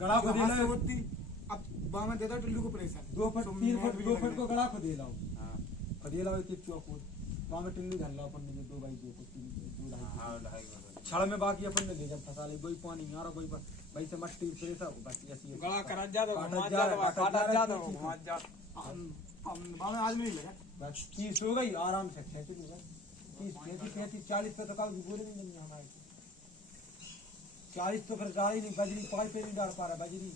गड़ा को दे ला होती अब बामे देता टुल्लू को प्रेशर 2 फुट 3 फुट 2 फुट को गड़ा को दे लाओ। हां खदे लाओ एक चौकोर बामे टिल्लू धर लो अपन ने 2 बाई 2 को 3 2 हां ढाई छड़ में बाकी अपन ने ले जब फसा ले कोई पानी यार कोई भाई से मट्टी प्रेशर बाकी ऐसी गड़ा करा जा दो काटा जा दो बामे आज नहीं लगा बस 30 हो गई आराम से खेती होगा 30 35 40 पे तो कल बोले नहीं हमारे 40 तो फिर गाड़ी नहीं बजरी 5 पे नहीं डाल पा रहा बजरी